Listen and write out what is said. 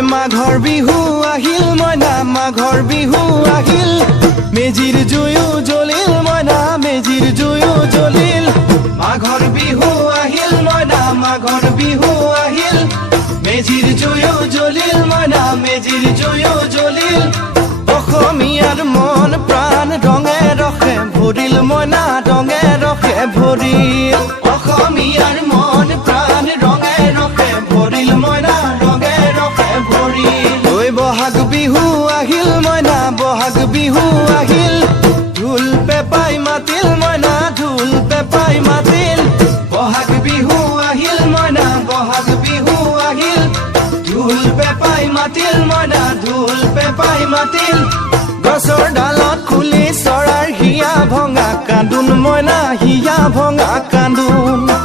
মাঘৰ বিহু আহিল মইনা মাঘৰ বিহু আহিল মেজিৰ জুয়ো জ্বলিল মইনা মেজিৰ জুয়ো জ্বলিল মাঘৰ বিহু আহিল মইনা মাঘৰ বিহু আহিল মেজিৰ জুয়ো জ্বলিল মইনা মেজিৰ জুয়ো জ্বলিল অসমীয়াৰ মন প্ৰাণ ৰঙে ৰসে ভৰিল মইনা ৰঙে ৰসে ভৰিল অসমীয়াৰ মন প্ৰাণ ৰঙে ৰসে ভৰিল মইনা ৰঙে ৰসে ভৰিল ঐ বহাগ বিহু আহিল মইনা বহাগ বিহু আহিল ঢোল পেপাই মাতিল মইনা ঢোল পেপাই মাতিল বহাগ বিহু আহিল মইনা বহাগ বিহু আহিল ঢোল পেপাই মাতিল মইনা ঢোল পেপাই মাতিল গছৰ ডালত খুলি চৰাৰ হিয়া ভঙা কান্দোন মইনা হিয়া ভঙা কান্দোন